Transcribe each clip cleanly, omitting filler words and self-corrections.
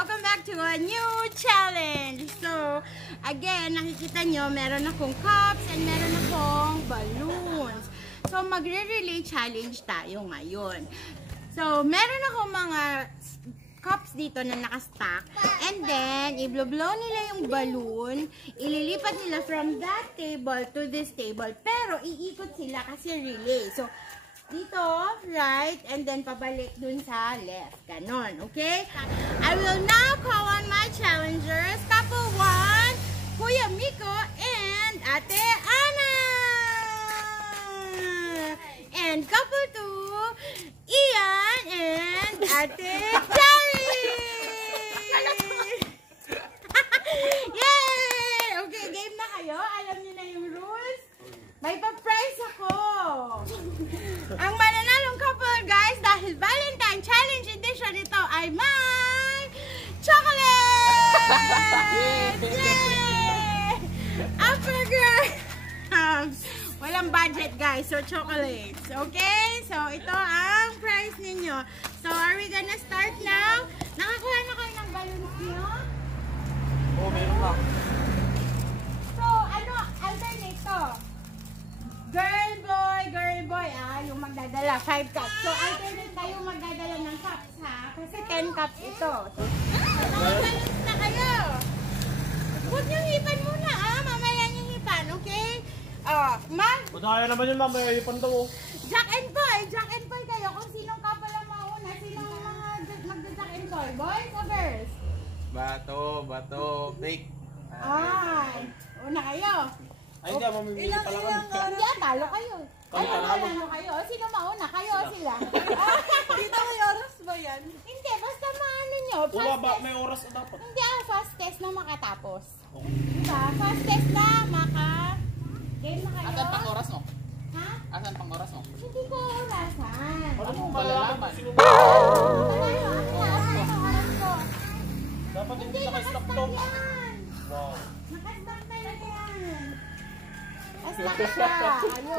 Welcome back to a new challenge. So, again, nakikita nyo, meron akong cups and meron akong balloons. So, magre-relay challenge tayo ngayon. So, meron akong mga cups dito na nakastack. And then, i-blow nila yung balloon. Ililipat nila from that table to this table. Pero, iikot sila kasi relay. So, dito, right, and then pabalik dun sa left. Ganon, okay? I will now call on my challengers. Couple 1, Kuya Miko and Ate Ana. And couple 2, Ian and Ate Jolly. Yay! Okay, game na kayo. Alam niyo na yung rules. May pa-prize ako. Ang mananalong couple, guys, dahil Valentine Challenge Edition ito ay may chocolate! Yay! Upper walang budget, guys. So, chocolates. Okay? So, ito ang prize ninyo. So, are we gonna start now? Nakakuha na kayo ng balloons nyo? Oo, meron na. So, ano? Alternate to. Girl, boy, yung magdadala, 5 cups. So, alternate kayo magdadala ng cups, ha? Kasi 10 cups ito. So, nakabalance na kayo. Huwag niyong hipan muna, mamaya niyong hipan, okay? Madaya naman yun, ma'am. May ipan daw. Jack and Poy kayo. Kung sinong couple ang mauna, sinong mga magda-Jack and Poy? Boys o girls? Bato, fake. Ay, una kayo. Ay, hindi, mamimili pa lang kami. Hindi, talo kayo. Ay, talo kayo. Sino mauna? Kayo o sila? Dito may oras ba yan? Hindi, basta maano nyo. Wala ba? May oras na dapat. Hindi, fastest na makatapos. Diba? Fastest na game na kayo. Asan pang oras mo? Ha? Asan pang oras mo? Hindi ko orasan. Ano mo malalaman kung sino ba? Malayo, ang oras ko. Dapat hindi Hindi, naka-stop to. nakastack yan. Wow. Nakastack talaga yan. Nakastack siya. Ano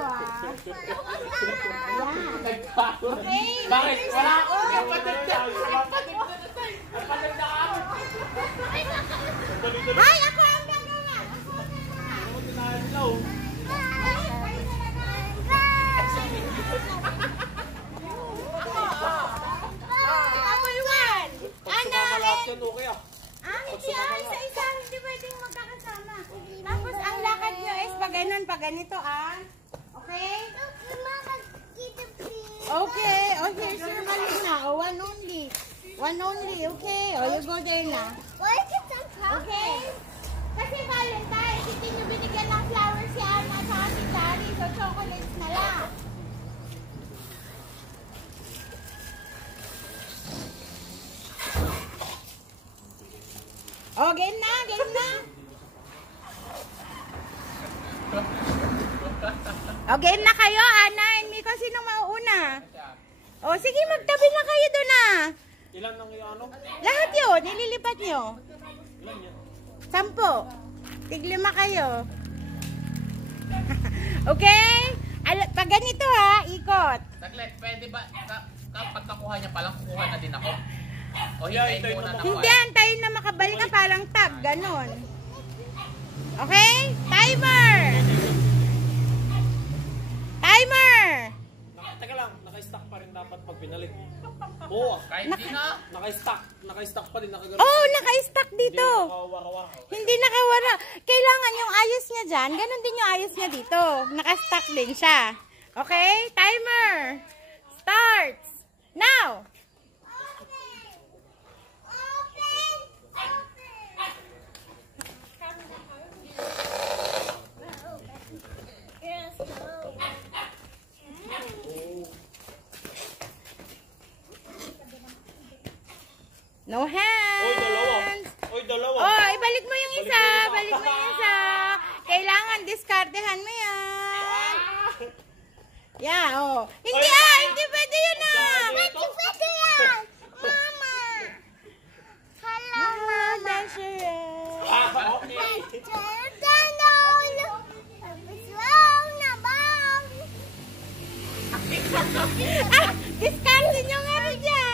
Ayan. Okay. Bakit? Wala ako. Ang patag na ako. Dali-dali. Ay, ako ang gagawa. Ano mo tinahan daw? Yan, okay ah. Hindi isa-isa, hindi pwedeng magkakasama. Tapos ang lakad nyo is pag ganun, pag ganito Okay? Okay, here's your balloon na. One only. One only, okay? You go there na. Okay? Kasi Valentine, hindi nyo binigyan ng flowers si Anna at si Daddy, so chocolates na lang. Oh, game na. Oh, game na kayo, Ana and Miko. Sinong mauuna? Oh, sige, magtabi na kayo doon Ilan nang ano? Lahat yun, nililipat nyo. Ilan yan? 10. Tig-5 kayo. Okay? Pag ganito ikot. Saglit, pwede ba? Kapag kakuha niya palang, kukuha na din ako. O Yeah, hintayin muna na Hindi, antayin na makabalik ka parang tab, ganon. Okay? Timer! Teka lang, naka-stack pa rin dapat pag binalik. Oo, Kahit di na. naka-stack pa din. Oh, naka-stack dito. Hindi nakawara-wara. Hindi nakawara. Kailangan yung ayos niya dyan. Ganon din yung ayos niya dito. Naka-stack din siya. Okay? Timer! Starts! Now! No hands! Oy, dalawa. Oh, ibalik mo yung isa. Kailangan diskartehan mo yan. Yeah, oh. Hindi pwede yun Pwede yan! Mama! Hello, Mama! Okay. Discard nyo nga rin dyan.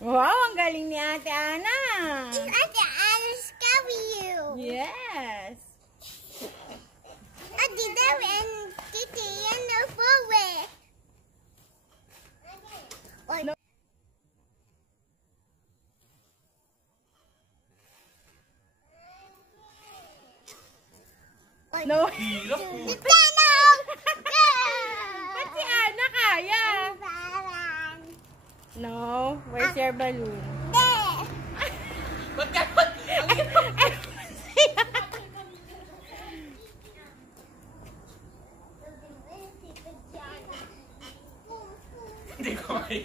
Wow, ang galing ni Ate Ana. Ate Anna's carry you. Yes. Ate Debbie and Titi and the forward. No. No. Ba't si Ana kaya? No. Where's your balloon? Ba't ka? Hindi ko may...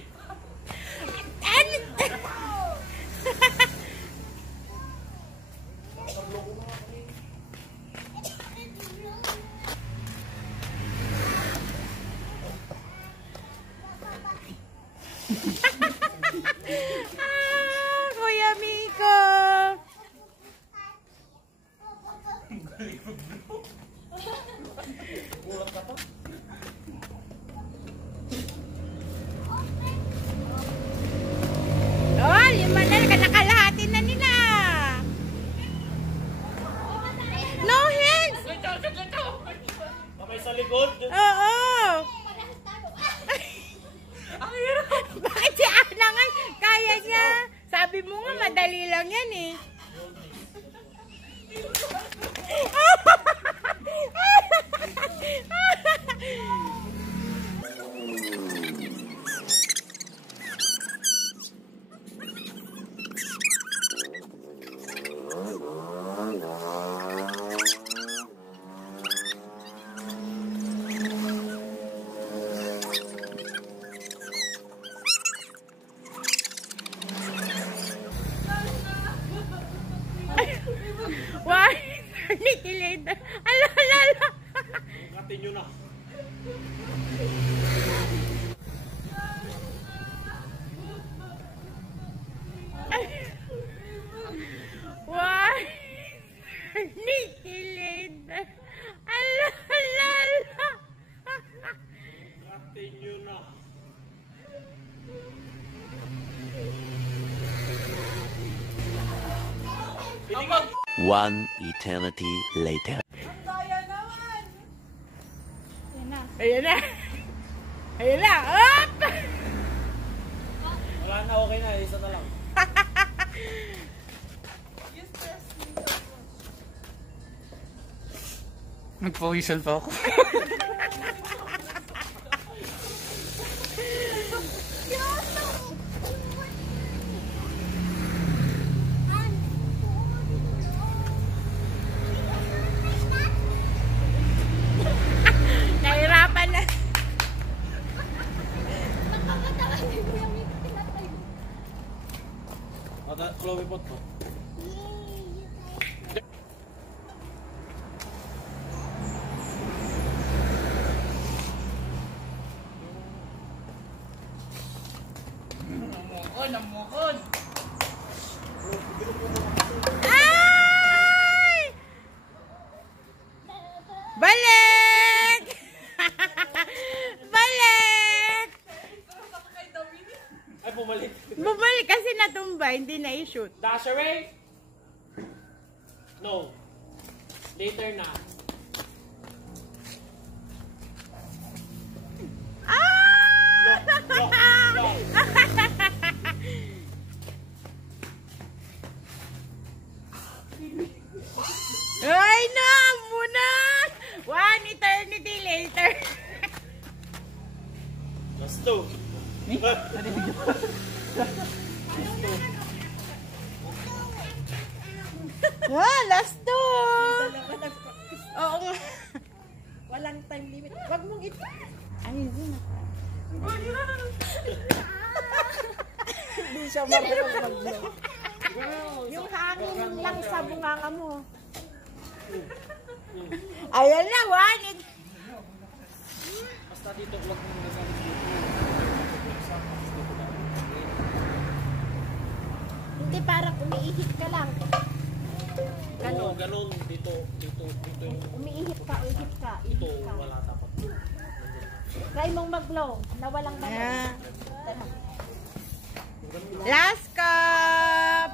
Kuya Miko. Oh, lima na, nakalahati na nila. No hands. Kamay sa likod. Oo. Bakit si Ana nga? Kaya niya. Sabi mo nga, madali lang yan eh. Why? Eternity later. Ala, ala, ala. Katin nyo na. Why? Eternity later. Ala, ala, ala. Katin nyo na. One eternity later. Ayan na. Ayan na. Up! Wala na, okay na. Isa na lang. Nagpa-whistle pa ako. Nahirapan na. Chloe pot po. Namukod! Ay! Balik! Balik! Ay, bumalik. Bumalik kasi natumba, hindi na i-shoot. Dash away? No. Later na. Lock, lock, lock. Ay na! Muna! One eternity later. Last two. Last two! Oo nga. Walang time limit. Wag mong ito. Ay, hindi na. Hindi siya marunong mag-blow. Yung hangin lang sa bunganga mo. Ayan na, one. Basta dito, huwag mong nagalit dito. Hindi, parang umiihip ka lang. Oo, ganun. Dito yung... Umiihip ka, uihip ka. Ito, Ihip ka. wala dapat. Try mong mag-blow na walang balon. Yeah. Last cup.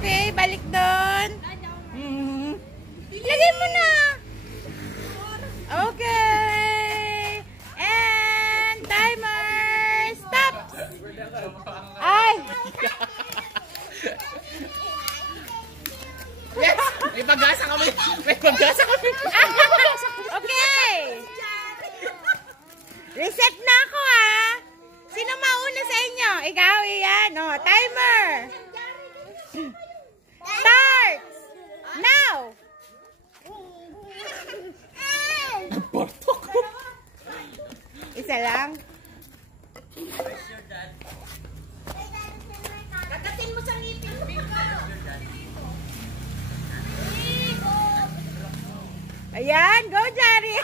Okay, balik doon. Lagay mo na. Okay. And timer stop. Ay. Yes! May pag-asa kami! May pag-asa kami! Okay. Reset na ako ha. Sino mauna sa inyo? Ikaw, Ian. O, timer. Start. Now. Isa lang. Kagatin mo sa ngipin mo. Ayan, go Jerry.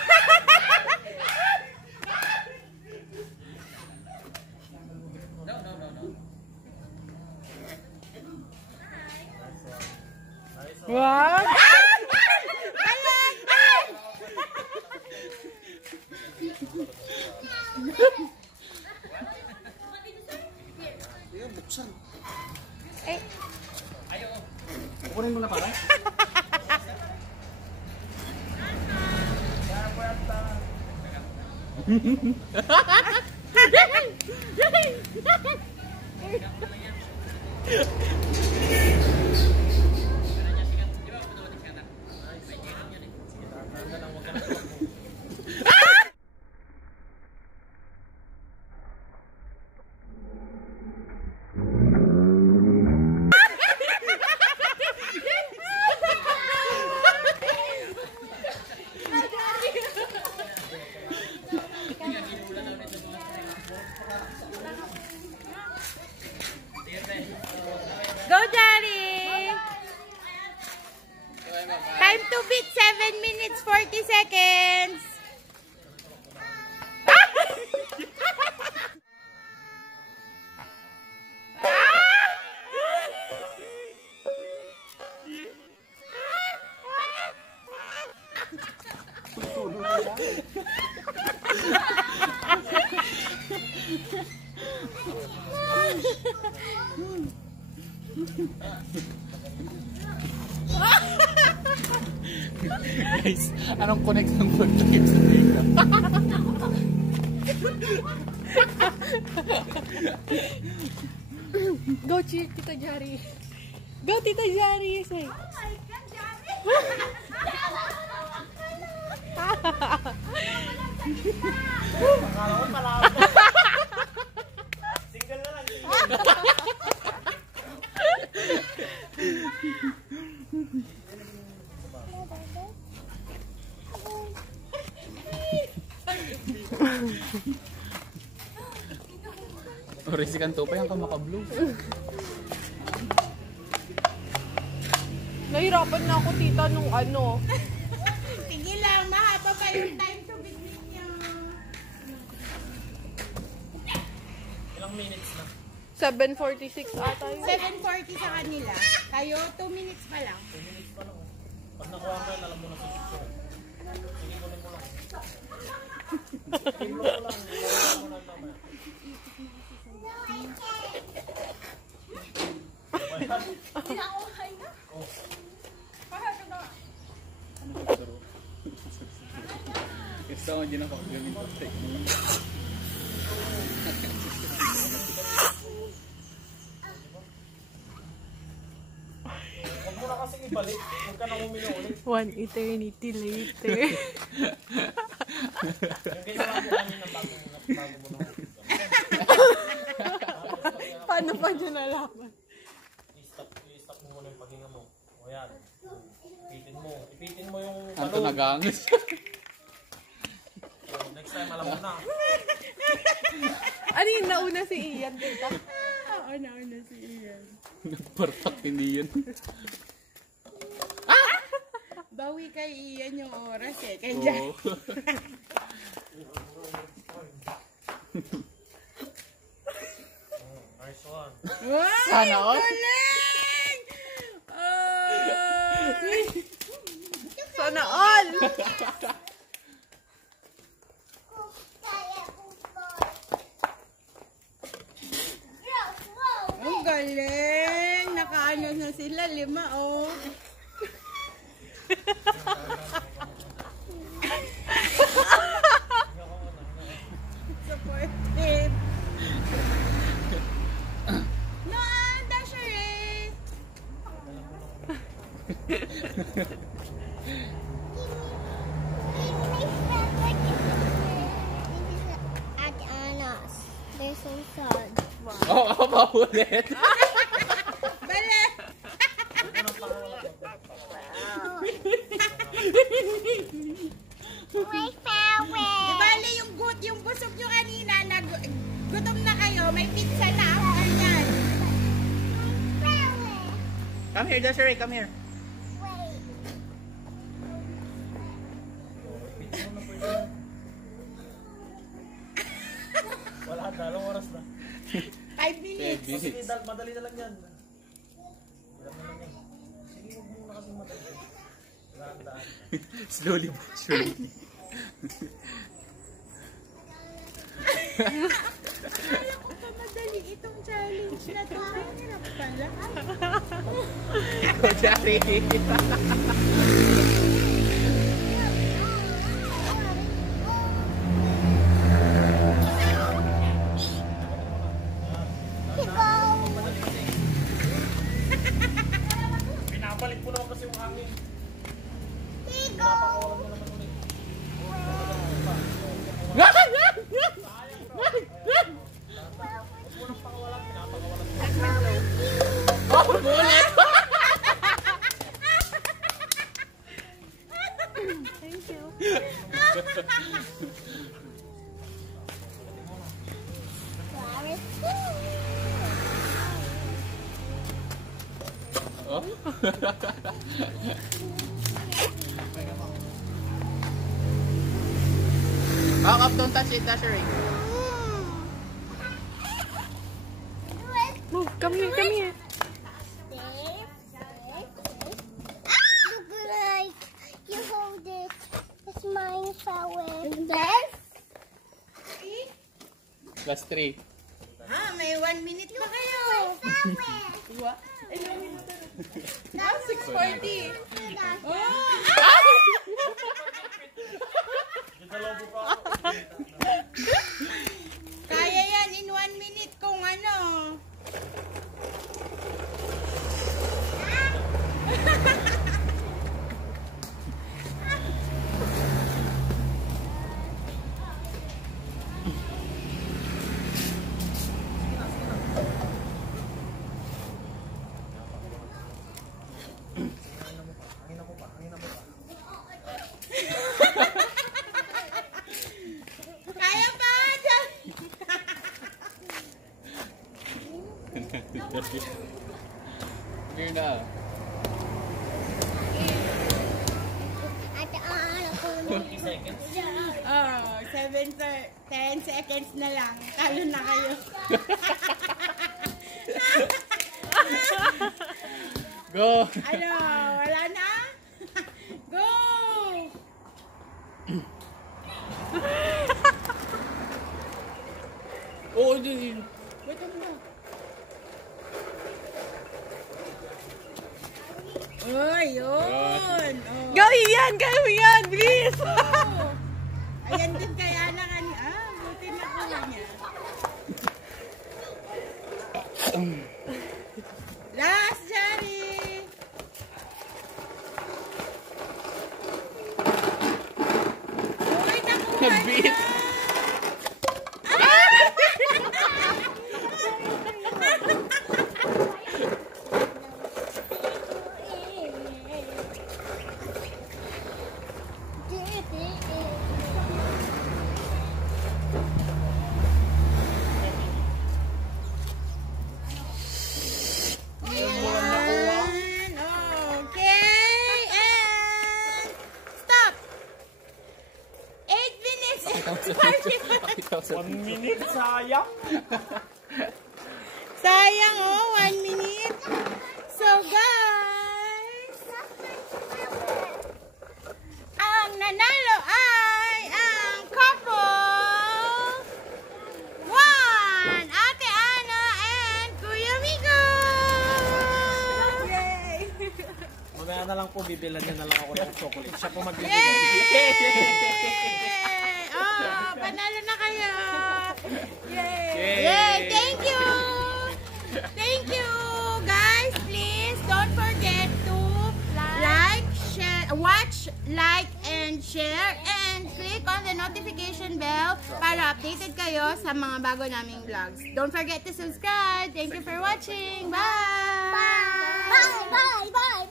Wow. Kukunin mo na pala. Go, Daddy! Time to beat 7 minutes 40 seconds. Guys, anong connect ng bird game sa dito? Go, Tita Jari. Go, Tita Jari. Say. Oh my God, Jari! Single na lang. Single. Risikan to pa yung kamaka-blue. Nahirapan na ako, tita, nung ano. Sige lang, mahaba pa yung time to beat ninyo. Ilang minutes na? 7:46 ata yun. 7:40 sa kanila. Kayo, 2 minutes pa lang. 2 minutes pa lang. Pag nakuha mo yan, alam mo na sa susunod. Sige, kunin mo lang. Sige, mo lang. Kunin mo lang naman. Gusto ko din ako gawin ng technique. Huwag mo na kasing ibalik. Huwag ka na humili ulit. 1 eternity later. Yung ginawa ko kanina bago mo na. Paano pa dyan nalaman? I-stop mo muna yung paghinga mo. O yan. Ipitin mo. Ipitin mo yung Anto nagangis. So, next time alam mo na. Ano yung nauna si Ian, tita? Oo, nauna si Ian. Nagpartak hindi yun. Bawi kay Ian yung oras eh. Kay Jack. Oo. Nice one. Wow! Sana all. Galing! Oh! Sana all! Ate Anas. There's some sun. Oo, ako pa ulit. Bale! My flower. Di bale yung busog nyo kanina, gutom na kayo, may pizza na ako. Ayan. Flower. Come here, Desiree, come here. Wait. Wala, dalawang oras na. 5 minutes. Sige, madali na lang yan. Wala na lang yan. Sige, huwag mo na kasi madali. Daan. Slowly but surely. Akala ko pa madali itong challenge na to. Ay, hirap pala. Go, Jerry. Pinabalik mo naman kasi yung hangin. Higo. Napakawalan mo naman ulit. Oh, ulit. Thank you. Flower. Oh. Back up, don't touch it, Desiree. Move, come here, come here. Look like you hold it. It's my flower. This? Plus 3. Ah, may 1 minute pa kayo. Flower. Now 6:40. Oh! Kaya yan in 1 minute kung ano. Kaya pa! Here na. Ate Ana ko. 20 seconds. Oh, 10 seconds na lang. Talo na kayo. Go! Ano? Wala na? Go! Oo, dun. Wait na. Oh, yun. Oh. Gawin yan, gawin yan, please. Oh. Ayan din kaya na kanina. Ah, buti na ko niya. Last, Jerry! Uy, nakuha Nag-beat. na! Ayan. Okay, and stop! 8 minutes! 1 minute, sayang. Sayang oh, 1 minute. So guys, ang nanalo ay ang couple 1, Ate Ana and Kuya Migo. Yay! Mamaya na lang po, bibilan niya na lang ako ng chocolate. Siya po magbibigay. Yay! Oh, panalo na kayo. Yay! Yay! Thank you! Thank you! Guys, please don't forget to much. Like and share and click on the notification bell para updated kayo sa mga bago naming vlogs. Don't forget to subscribe. Thank you for watching. Bye! Bye. Bye. Bye. Bye.